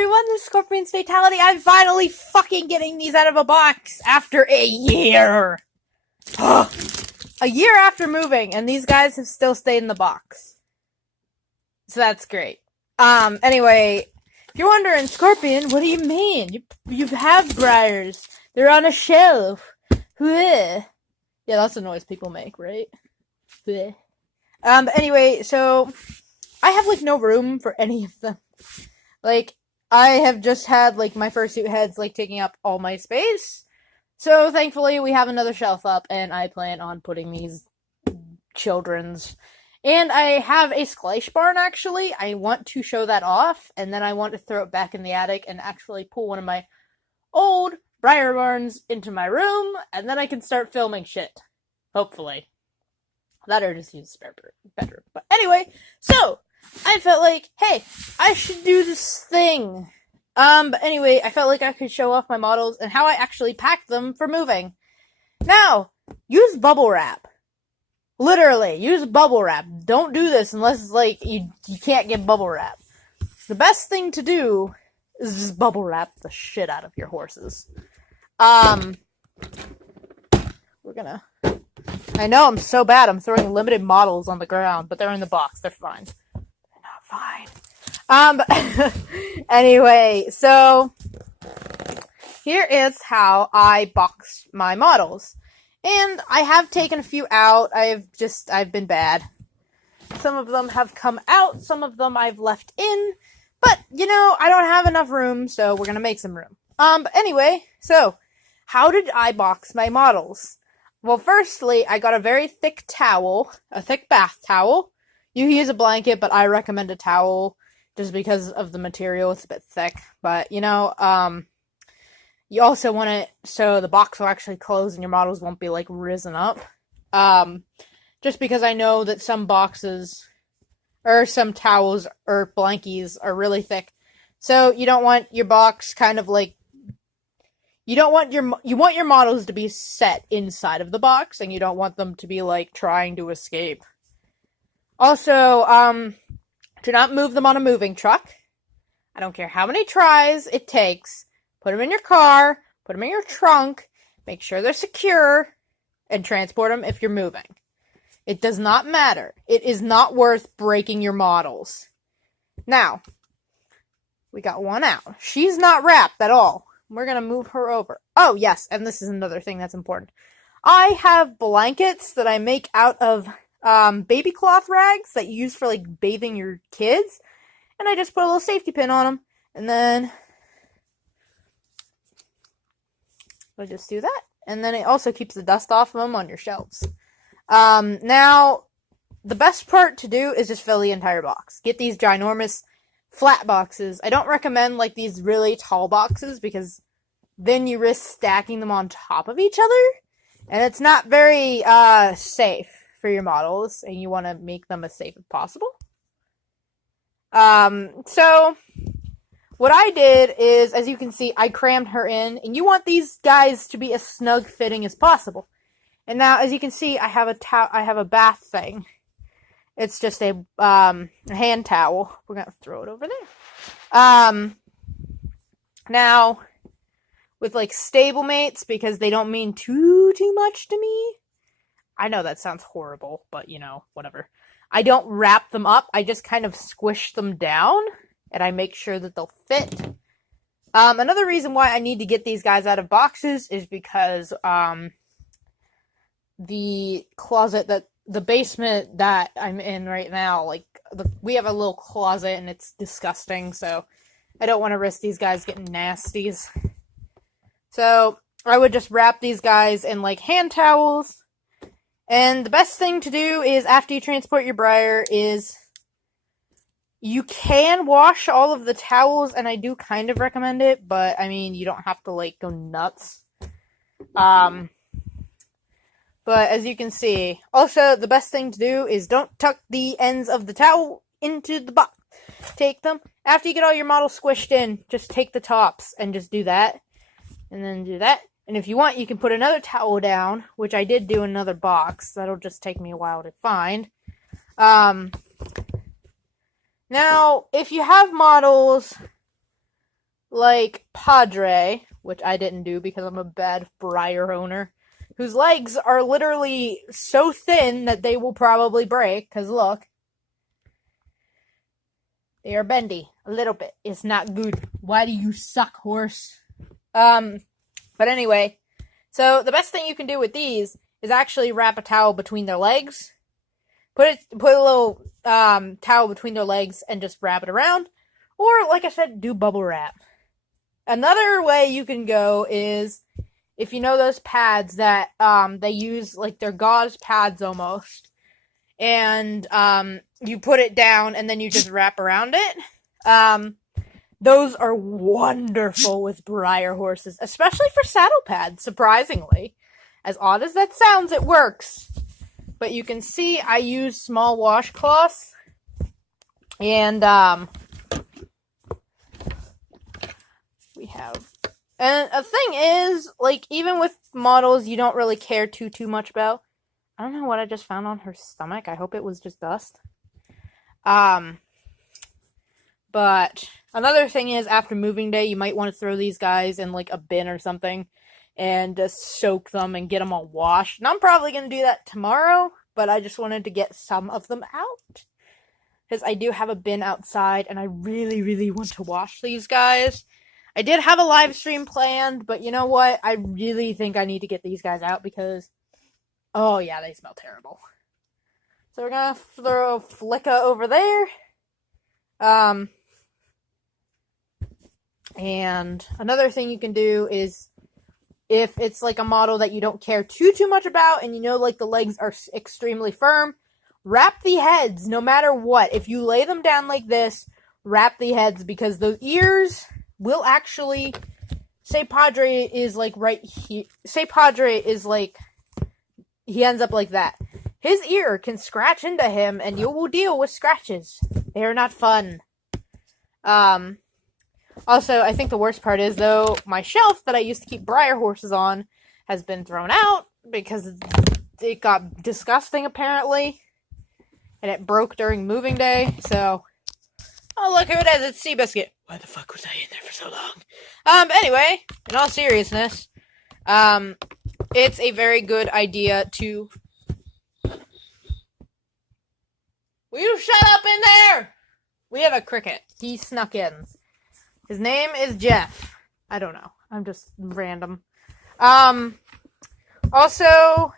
everyone, this is Scorpion's Fatality. I'm finally fucking getting these out of a box after a year. A year after moving, and these guys have still stayed in the box. So that's great. Anyway, if you're wondering, Scorpion, what do you mean? You have Breyers. They're on a shelf. Yeah, that's the noise people make, right? Anyway, so I have, no room for any of them. I have just had, my fursuit heads, taking up all my space. So, thankfully, we have another shelf up, and I plan on putting these children's. And I have a Skleish barn, actually. I want to show that off, and then I want to throw it back in the attic and actually pull one of my old Breyer barns into my room, and then I can start filming shit. Hopefully. That or just use a spare bedroom. But anyway, so I felt hey, I should do this thing. But anyway, I felt like I could show off my models and how I actually packed them for moving. Now, use bubble wrap. Literally, use bubble wrap. Don't do this unless, you can't get bubble wrap. The best thing to do is just bubble wrap the shit out of your horses. I know I'm so bad. I'm throwing limited models on the ground, but they're in the box. They're fine. They're not fine. Anyway, so here is how I box my models. And I have taken a few out. I've been bad. Some of them have come out. Some of them I've left in. But, I don't have enough room, so we're gonna make some room. But anyway, so how did I box my models? Well, firstly, I got a very thick towel, a thick bath towel. You can use a blanket, but I recommend a towel just because of the material. It's a bit thick, but, you also want it so the box will actually close and your models won't be, risen up. Just because I know that some boxes, or some towels, or blankies are really thick. So, you don't want your box you want your models to be set inside of the box, and you don't want them to be, trying to escape. Also, do not move them on a moving truck. I don't care how many tries it takes. Put them in your car, put them in your trunk, make sure they're secure, and transport them if you're moving. It does not matter. It is not worth breaking your models. Now, we got one out. She's not wrapped at all. We're going to move her over. Oh, yes, and this is another thing that's important. I have blankets that I make out of baby cloth rags that you use for, bathing your kids. And I just put a little safety pin on them. And then I just do that. And then it also keeps the dust off of them on your shelves. Now, the best part to do is just fill the entire box. Get these ginormous flat boxes. I don't recommend these really tall boxes because then you risk stacking them on top of each other, and it's not very safe for your models, and you want to make them as safe as possible. So what I did is, as you can see, I crammed her in, and you want these guys to be as snug fitting as possible. And now, as you can see, I have a bath thing. It's just a hand towel. We're going to throw it over there. Now, with, stablemates, because they don't mean too much to me. I know that sounds horrible, but, whatever. I don't wrap them up. I just kind of squish them down, and I make sure that they'll fit. Another reason why I need to get these guys out of boxes is because, the closet the basement that I'm in right now, we have a little closet and it's disgusting, so I don't want to risk these guys getting nasties. So I would just wrap these guys in hand towels. And the best thing to do is after you transport your Breyer is you can wash all of the towels, and I do kind of recommend it, but I mean, you don't have to go nuts. But as you can see, also the best thing to do is don't tuck the ends of the towel into the box. Take them, after you get all your models squished in, just take the tops and just do that. And then do that. And if you want, you can put another towel down, which I did do in another box. That'll just take me a while to find. Now, if you have models like Padre, which I didn't do because I'm a bad Breyer owner, whose legs are literally so thin that they will probably break, because look, they are bendy a little bit. It's not good. Why do you suck, horse? But anyway, so the best thing you can do with these is actually wrap a towel between their legs. Put a little towel between their legs and just wrap it around. Or, like I said, do bubble wrap. Another way you can go is, if you know those pads that they use, like they're gauze pads almost, and you put it down and then you just wrap around it. Those are wonderful with Breyer horses, especially for saddle pads, surprisingly. As odd as that sounds, it works. But you can see I use small washcloths, and we have... And a thing is, like, even with models you don't really care too much about. I don't know what I just found on her stomach. I hope it was just dust. But another thing is, after moving day, you might want to throw these guys in, like, a bin or something and just soak them and get them all washed. And I'm probably going to do that tomorrow, but I just wanted to get some of them out, because I do have a bin outside, and I really want to wash these guys. I did have a live stream planned, but you know what? I really think I need to get these guys out because, oh yeah, they smell terrible. So we're gonna throw Flicka over there. And another thing you can do is, if it's like a model that you don't care too much about, and you know, like, the legs are extremely firm, wrap the heads no matter what. If you lay them down like this, wrap the heads, because the ears will actually, say Padre is like right here, say Padre is like, he ends up like that. His ear can scratch into him, and you will deal with scratches. They are not fun. Also, I think the worst part is, though, my shelf that I used to keep Breyer horses on has been thrown out because it got disgusting, apparently, and it broke during moving day, so... Oh, look who it is, it's Seabiscuit. Why the fuck was I in there for so long? Anyway, in all seriousness, it's a very good idea to... Will you shut up in there? We have a cricket. He snuck in. His name is Jeff. I don't know. I'm just random. Also,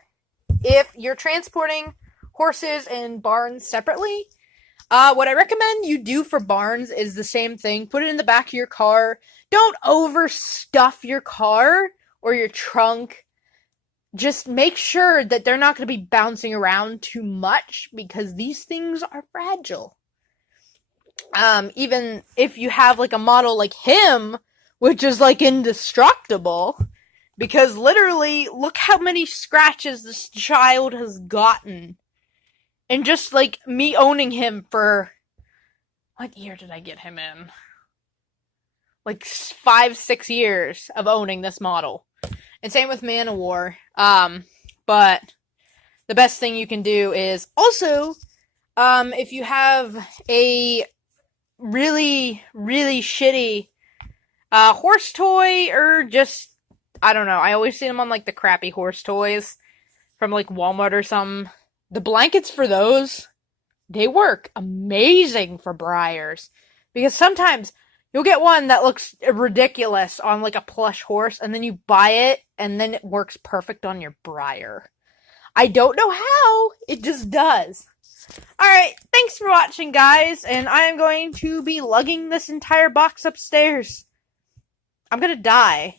if you're transporting horses and barns separately, what I recommend you do for barns is the same thing. Put it in the back of your car. Don't overstuff your car or your trunk. Just make sure that they're not going to be bouncing around too much, because these things are fragile. Even if you have, like, a model like him, which is, like, indestructible, because literally, look how many scratches this child has gotten. And just, like, me owning him for... What year did I get him in? Like, 5-6 years of owning this model. And same with Man of War. But the best thing you can do is also, if you have a really shitty horse toy, or just, I don't know, I always see them on, like, the crappy horse toys from, like, Walmart or something. The blankets for those, they work amazing for Breyers. Because sometimes you'll get one that looks ridiculous on, like, a plush horse, and then you buy it, and then it works perfect on your Breyer. I don't know how, it just does. Alright, thanks for watching, guys, and I am going to be lugging this entire box upstairs. I'm gonna die.